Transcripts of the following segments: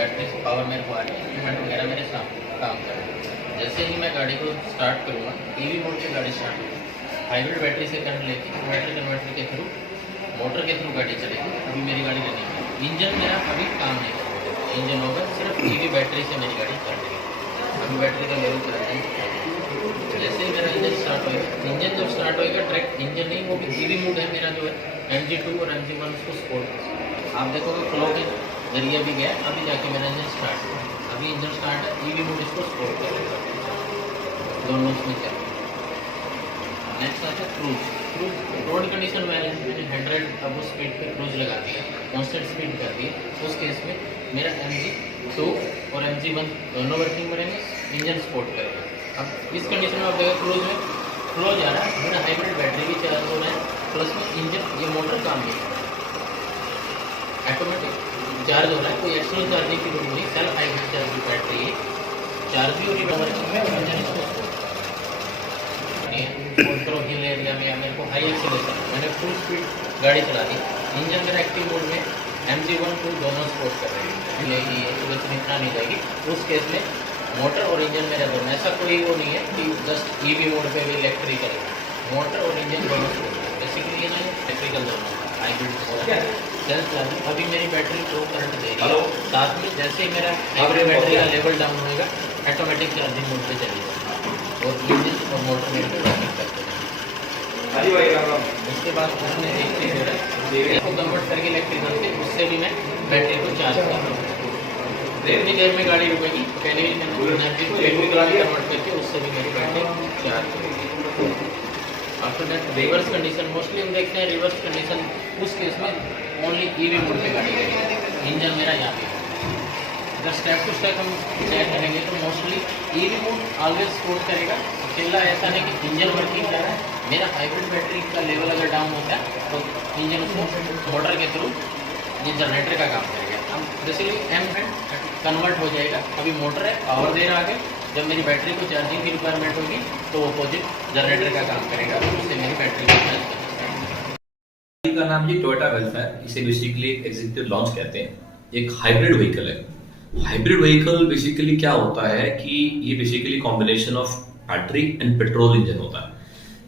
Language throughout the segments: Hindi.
बैटरी से पावर मेरे को आ रही है, इंस्ट्रूमेंट वगैरह मेरे सामने काम कर रहे हैं। जैसे ही मैं गाड़ी को स्टार्ट करूँगा, ईवी मोड से गाड़ी स्टार्ट होगी, हाइब्रिड बैटरी से करंट लेके बैटरी कन्वर्टर के थ्रू मोटर के थ्रू गाड़ी चलेगी। अभी मेरी गाड़ी रनिंग है, इंजन मेरा अभी काम नहीं कर रहा है, इंजन होगा सिर्फ ईवी बैटरी से मेरी गाड़ी चल रही है। अभी बैटरी का लेवल चल रहा है। जैसे ही मेरा इंजन स्टार्ट होएगा, इंजन जब स्टार्ट होएगा डायरेक्ट इंजन नहीं, वो भी ईवी मोड है मेरा जो है MG2 और MG1 उसको सपोर्ट। आप देखोगे फ्लो के जरिए भी गया, अभी जाके मेरा इंजन स्टार्ट हुआ। अभी इंजन स्टार्ट है, ईवी मोड इसको सपोर्ट करेगा, दोनों उसमें चल। नेक्स्ट आता है क्रूज। क्रूज रोड कंडीशन में मैंने 100 अब उस स्पीड पे क्रूज लगा दिया, कॉन्स्टेंट स्पीड कर दी। उस केस में मेरा MG2 और MG1 दोनों वर्किंग में रहेंगे, इंजन सपोर्ट करेगा। अब इस कंडीशन में आप देखो क्रूज में फ्लो जा रहा है, मेरा हाइब्रिड बैटरी भी चार्ज हो रहा है, प्लस में इंजन ये मोटर काम नहीं कर रहा है, ऑटोमेटिक चार्ज हो रहा है, कोई एक्सटर्नल चार्जिंग की जरूरत नहीं, सेल्फ हाइब्रिड चार्ज बैटरी है, चार्ज भी हो रही है और इंजन इसको हिल एरिया में या मेरे को हाई एक्सीलरेशन मैंने फुल स्पीड गाड़ी चला दी, इंजन मेरा एक्टिव मोड में MG1 2 दोनों सपोर्ट कर रहे हैं, ये एक्सीलरेशन इतना नहीं जाएगी। उस केस में मोटर और इंजन मेरा दोनों, ऐसा कोई वो नहीं है कि जस्ट ईवी मोड पे भी इलेक्ट्रिकल, मोटर और इंजन दोनों बेसिकली ये ना इलेक्ट्रिकल दोनों हाइब्रिड सेल्फ चार्जिंग। अभी मेरी बैटरी प्रो करंट दे रही है, साथ में जैसे ही मेरा हाइब्रिड बैटरी का लेवल डाउन होएगा ऑटोमेटिक चार्जिंग मोड पे चली जाएगी और इंजन और मोटर मेरे को वर्किंग करते हैं। उसके बाद उसने एक चीज़ जो है इसको कन्वर्ट करके इलेक्ट्रिकल से, उससे भी मैं बैटरी को चार्ज कर रहा हूँ। कितनी देर में गाड़ी रुकेगी, पहले ही मैंने कन्वर्ट करके उससे भी मेरी बैटरी चार्ज करेगी। After that reverse condition, mostly हम देखते हैं रिवर्स कंडीशन, उस केस में ओनली ईवी मोड पे गाड़ी रहेगी, इंजन मेरा यहाँ पे। अगर स्टेप टू स्टेप हम चेक करेंगे तो mostly EV mode always support करेगा। अकेला ऐसा नहीं कि इंजन वर्किंग कर रहा है, मेरा हाइब्रिड बैटरी का लेवल अगर डाउन होता है तो इंजन उसको मोटर के थ्रू ये जनरेटर का काम करेगा। हम बेसिकली एम कन्वर्ट हो जाएगा। अभी मोटर है, पावर दे रहा आगे, जब मेरी बैटरी को चार्जिंग की रिक्वायरमेंट होगी तो अपोजिट जनरेटर का काम करेगा, उससे मेरी बैटरी को चार्ज करेगा। का नाम जी टोयोटा वेल्फ है, इसे बेसिकली एग्जीक्यूटिव लॉन्च कहते हैं। एक हाइब्रिड व्हीकल है। हाइब्रिड व्हीकल बेसिकली क्या होता है कि ये basically combination of battery and petrol engine होता है।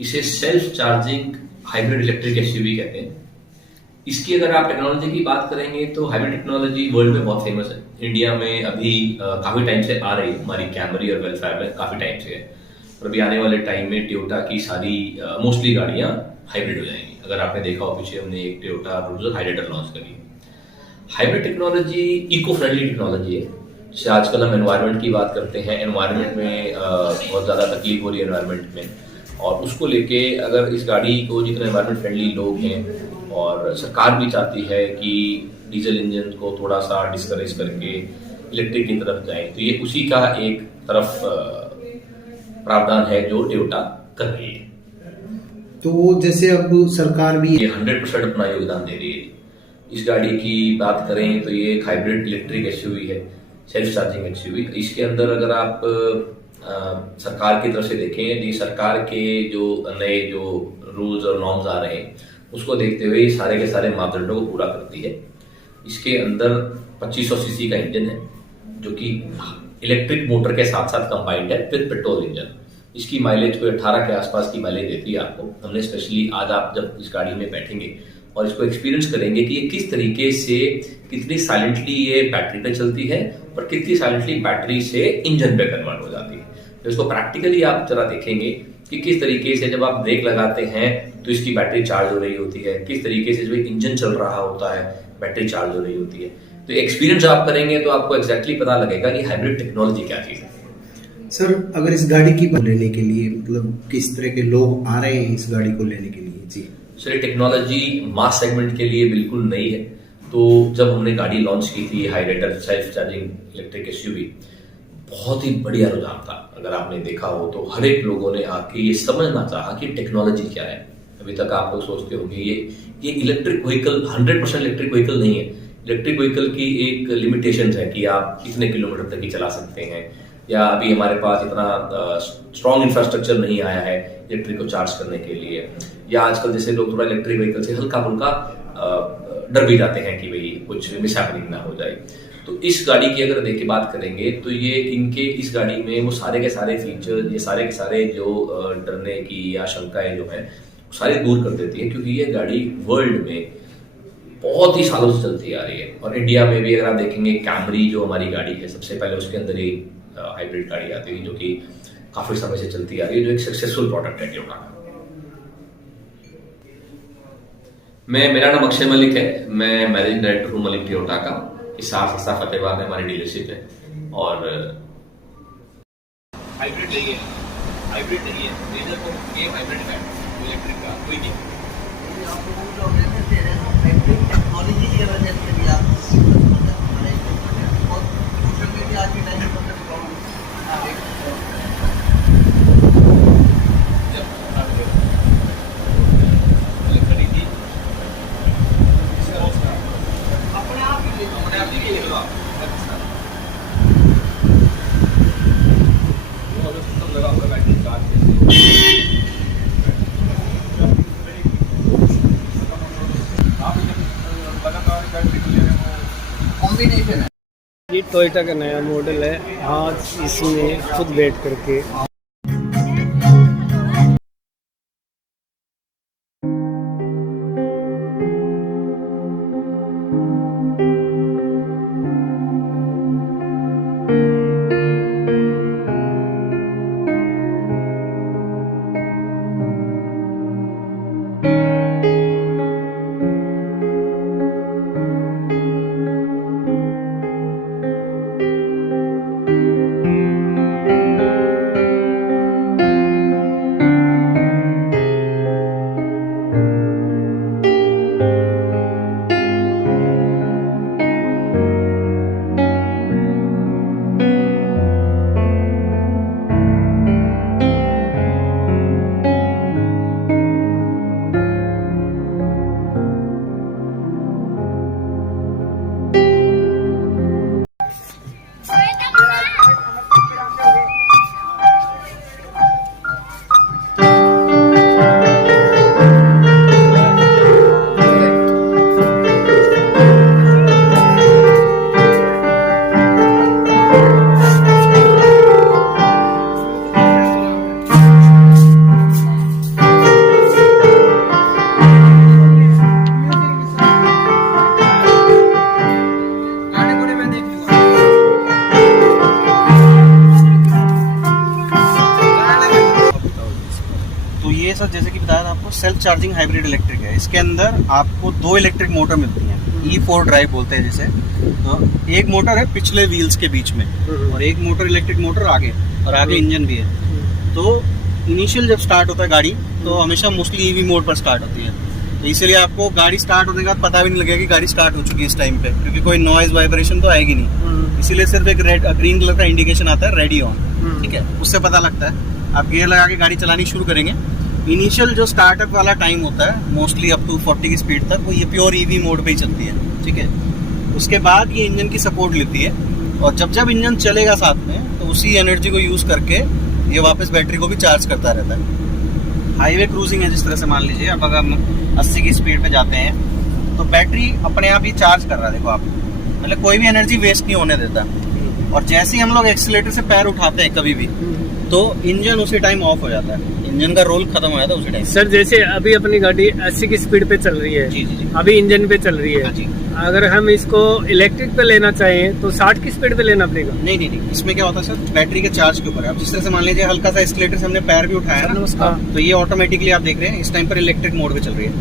इसे self charging hybrid electric SUV कहते हैं। इसकी अगर आप टेक्नोलॉजी की बात करेंगे तो हाइब्रिड टेक्नोलॉजी वर्ल्ड में बहुत फेमस है। इंडिया में अभी काफी टाइम से आ रही है, हमारी कैमरी और वेलफेयर में काफी टाइम से है, और अभी आने वाले टाइम में टोयोटा की सारी मोस्टली गाड़ियां हाइब्रिड हो जाएंगी। अगर आपने देखा हो पीछे हमने एक टोयोटा क्रूजर हाइब्रिड लॉन्च करी। Hybrid technology eco friendly technology है। जैसे आजकल हम एनवायरनमेंट की बात करते हैं, एनवायरनमेंट में बहुत ज़्यादा तकलीफ हो रही है एनवायरनमेंट में, और उसको लेके अगर इस गाड़ी को जितने एनवायरनमेंट फ्रेंडली लोग हैं, और सरकार भी चाहती है कि डीजल इंजन को थोड़ा सा डिस्करेज करके इलेक्ट्रिक की तरफ जाए, तो ये उसी का एक तरफ प्रावधान है जो टोयोटा कर रही है। तो जैसे अब सरकार भी ये 100% अपना योगदान दे रही है। इस गाड़ी की बात करें तो ये एक हाइब्रिड इलेक्ट्रिक एसयूवी है, सेल्फ चार्जिंग एसयूवी। इसके अंदर अगर आप सरकार की तरफ से देखें, ये सरकार के जो नए जो रूल्स और नॉर्म्स आ रहे हैं उसको देखते हुए ये सारे के सारे मापदंडों को पूरा करती है। इसके अंदर 2500 सीसी का इंजन है जो कि इलेक्ट्रिक मोटर के साथ साथ कंबाइंड है विद पेट्रोल इंजन। इसकी माइलेज को 18 के आसपास की माइलेज देती है आपको। हमने स्पेशली आज आप जब इस गाड़ी में बैठेंगे और इसको एक्सपीरियंस करेंगे कि ये किस तरीके से, कितनी साइलेंटली ये बैटरी पे चलती है और कितनी साइलेंटली बैटरी से इंजन पे कन्वर्ट हो जाती है। तो इसको प्रैक्टिकली आप जरा देखेंगे कि किस तरीके से जब आप ब्रेक लगाते हैं तो इसकी बैटरी चार्ज हो रही होती है, किस तरीके से जब इंजन चल रहा होता है बैटरी चार्ज हो रही होती है। तो एक्सपीरियंस आप करेंगे तो आपको एग्जैक्टली पता लगेगा कि हाइब्रिड टेक्नोलॉजी क्या चीज है। सर, अगर इस गाड़ी की लेने के लिए मतलब किस तरह के लोग आ रहे हैं इस गाड़ी को लेने के लिए? जी सर, ये टेक्नोलॉजी मास सेगमेंट के लिए बिल्कुल नई है। तो जब हमने गाड़ी लॉन्च की थी hybrid self charging electric SUV, बहुत ही बढ़िया रुझान था। अगर आपने देखा हो तो हर एक लोगों ने आके ये समझना चाहा कि टेक्नोलॉजी क्या है। अभी तक आप लोग सोचते होंगे ये इलेक्ट्रिक व्हीकल 100% इलेक्ट्रिक व्हीकल नहीं है। इलेक्ट्रिक व्हीकल की एक लिमिटेशन है कि आप कितने किलोमीटर तक ही चला सकते हैं, या अभी हमारे पास इतना स्ट्रॉन्ग इंफ्रास्ट्रक्चर नहीं आया है इलेक्ट्रिक को चार्ज करने के लिए, या आजकल जैसे लोग थोड़ा इलेक्ट्रिक व्हीकल से हल्का फुल्का डर भी जाते हैं कि भाई कुछ मिसहैपनिंग ना हो जाए। तो इस गाड़ी की अगर देख के बात करेंगे तो ये इनके इस गाड़ी में वो सारे के सारे फीचर, ये सारे के सारे जो डरने की आशंकाएं जो है सारी दूर कर देती है, क्योंकि ये गाड़ी वर्ल्ड में बहुत ही सालों से चलती आ रही है। और इंडिया में भी अगर आप देखेंगे कैमरी जो हमारी गाड़ी है सबसे पहले उसके अंदर ही हाइब्रिड गाड़ी आती है जो कि काफी समय से चलती आ रही है, जो एक सक्सेसफुल प्रोडक्ट है टोयोटा का। मेरा नाम अक्षय मलिक है, मैं मैनेजिंग डायरेक्टर हूँ मलिक टोयोटा का। हिसार सस्ता फतेहाबाद में हमारी डीलरशिप है। और हाइब्रिड नहीं है, हाइब्रिड नहीं है, रेजर को ये हाइब्रिड है इलेक्ट्रिक का कोई नहीं। आप लोगों को टेक्नोलॉजी की वजह से भी आप हमारे बहुत सोशल मीडिया आज के टाइम पर कॉम्बिनेशन है। ये टोयोटा का नया मॉडल है, आज इसमें खुद वेट करके सर जैसे कि बताया था आपको, सेल्फ चार्जिंग हाइब्रिड इलेक्ट्रिक है। इसके अंदर आपको 2 इलेक्ट्रिक मोटर मिलती हैं, E4 ड्राइव बोलते हैं जिसे। तो एक मोटर है पिछले व्हील्स के बीच में और एक मोटर इलेक्ट्रिक मोटर आगे, और आगे इंजन भी है। तो इनिशियल जब स्टार्ट होता है गाड़ी तो हमेशा मोस्टली ईवी मोड पर स्टार्ट होती है, तो इसीलिए आपको गाड़ी स्टार्ट होने के बाद पता भी नहीं लगेगा कि गाड़ी स्टार्ट हो चुकी है इस टाइम पे, क्योंकि कोई नॉइज वाइब्रेशन तो आएगी नहीं। इसीलिए सिर्फ एक ग्रीन कलर का इंडिकेशन आता है, रेडी ऑन, ठीक है, उससे पता लगता है। आप गियर लगा के गाड़ी चलानी शुरू करेंगे, इनिशियल जो स्टार्टअप वाला टाइम होता है मोस्टली अप टू 40 की स्पीड तक, वो ये प्योर ईवी मोड पे ही चलती है, ठीक है। उसके बाद ये इंजन की सपोर्ट लेती है, और जब जब इंजन चलेगा साथ में तो उसी एनर्जी को यूज करके ये वापस बैटरी को भी चार्ज करता रहता है। हाईवे क्रूजिंग है जिस तरह से मान लीजिए, अब अगर हम 80 की स्पीड पे जाते हैं तो बैटरी अपने आप ही चार्ज कर रहा है, देखो आप, मतलब कोई भी एनर्जी वेस्ट नहीं होने देता। और जैसे ही हम लोग एक्सीलेटर से पैर उठाते हैं कभी भी, तो इंजन उसी टाइम ऑफ हो जाता है, इंजन का रोल खत्म हो जाता है उसी टाइम। सर जैसे अभी अपनी गाड़ी 80 की स्पीड पे चल रही है, जी जी जी, अभी इंजन पे चल रही है, हाँ जी। अगर हम इसको इलेक्ट्रिक पे लेना चाहें तो 60 की स्पीड पे लेना पड़ेगा? नहीं नहीं नहीं, इसमें क्या होता है सर, बैटरी के चार्ज के ऊपर है। अब जिस तरह से मान लीजिए हल्का सा एस्केलेटर से हमने पैर भी उठाया ना, तो ये ऑटोमेटिकली आप देख रहे हैं इस टाइम पर इलेक्ट्रिक मोड पे चल रही है।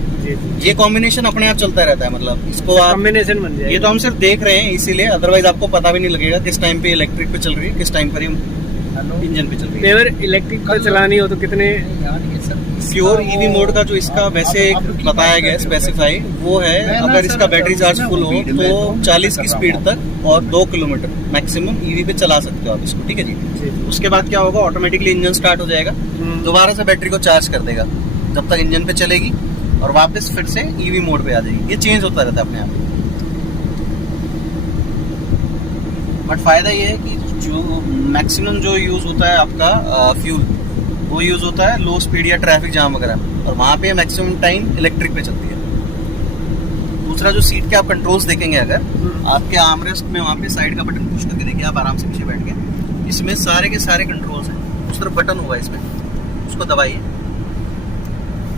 ये कॉम्बिनेशन अपने आप चलता रहता है, मतलब इसको आप कॉम्बिनेशन बन जाए। ये तो हम सिर्फ देख रहे हैं इसीलिए, अदरवाइज आपको पता भी नहीं लगेगा किस टाइम पे इलेक्ट्रिक पे चल रही है, किस टाइम पर इंजन पे चल रही है। अगर इलेक्ट्रिक पे चलानी हो तो कितने? प्योर ईवी मोड का जो इसका वैसे एक बताया गया स्पेसिफाई, वो है अगर इसका बैटरी चार्ज फुल हो तो 40 की स्पीड तक और 2 किलोमीटर मैक्सिमम ईवी पे चला सकते हो आप इसको, ठीक है जी। उसके बाद क्या होगा, ऑटोमेटिकली इंजन स्टार्ट हो जाएगा, दोबारा से बैटरी को चार्ज कर देगा जब तक इंजन पे चलेगी, और वापस फिर से ईवी मोड पे आ जाएगी। ये चेंज होता रहता है अपने आप। बट फायदा ये है कि जो मैक्सिमम जो यूज होता है आपका फ्यूल, वो यूज होता है लो स्पीड या ट्रैफिक जाम वगैरह, और वहाँ पे मैक्सिमम टाइम इलेक्ट्रिक पे चलती है। दूसरा जो सीट के आप कंट्रोल्स देखेंगे अगर आपके आर्मरेस्ट में वहाँ पे साइड का बटन पुश करके देखिए, आप आराम से पीछे बैठ गए, इसमें सारे के सारे कंट्रोल्स हैं। उस तरफ बटन होगा इसमें, उसको दबाइए,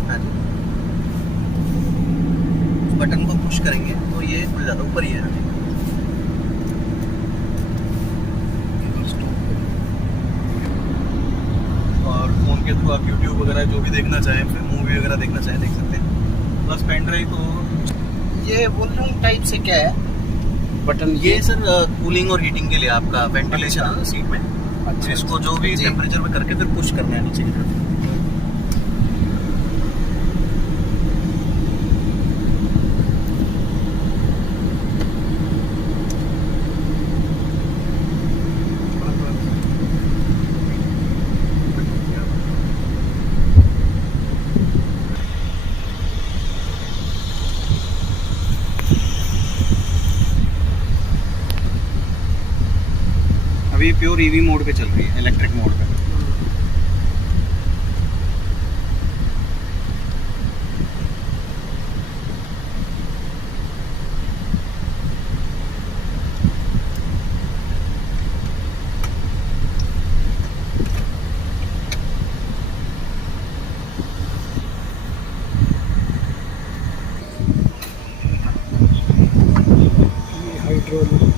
हाँ जी, उस बटन को पुश करेंगे तो ये खुल जाता है, ऊपर ही है। हाँ जी। और फ़ोन के थ्रू आप यूट्यूब वगैरह जो भी देखना चाहें, फिर मूवी वगैरह देखना चाहें देख सकते हैं। प्लस पेन ड्राइव तो ये वॉल्यूम टाइप से क्या है बटन? ये सर कूलिंग और हीटिंग के लिए आपका वेंटिलेशन है ना सीट में। अच्छा, इसको जो भी टेम्परेचर में करके फिर पुश करना है नीचे की तरफ। अभी प्योर ईवी मोड पे चल रही है, इलेक्ट्रिक मोड पे। हाइड्रोलिक